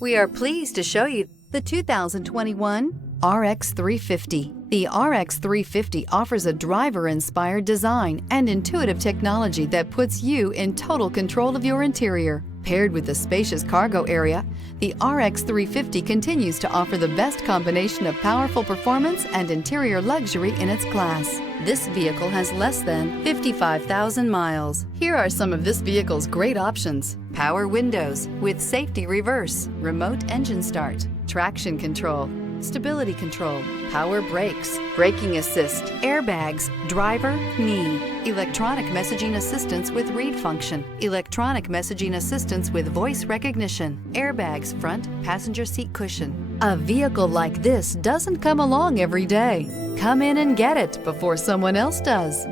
We are pleased to show you the 2021 RX 350. The RX 350 offers a driver-inspired design and intuitive technology that puts you in total control of your interior. Paired with the spacious cargo area, the RX 350 continues to offer the best combination of powerful performance and interior luxury in its class. This vehicle has less than 55,000 miles. Here are some of this vehicle's great options: power windows with safety reverse, remote engine start, traction control, stability control, power brakes, braking assist, airbags, driver, knee, electronic messaging assistance with read function, electronic messaging assistance with voice recognition, airbags front, passenger seat cushion. A vehicle like this doesn't come along every day. Come in and get it before someone else does.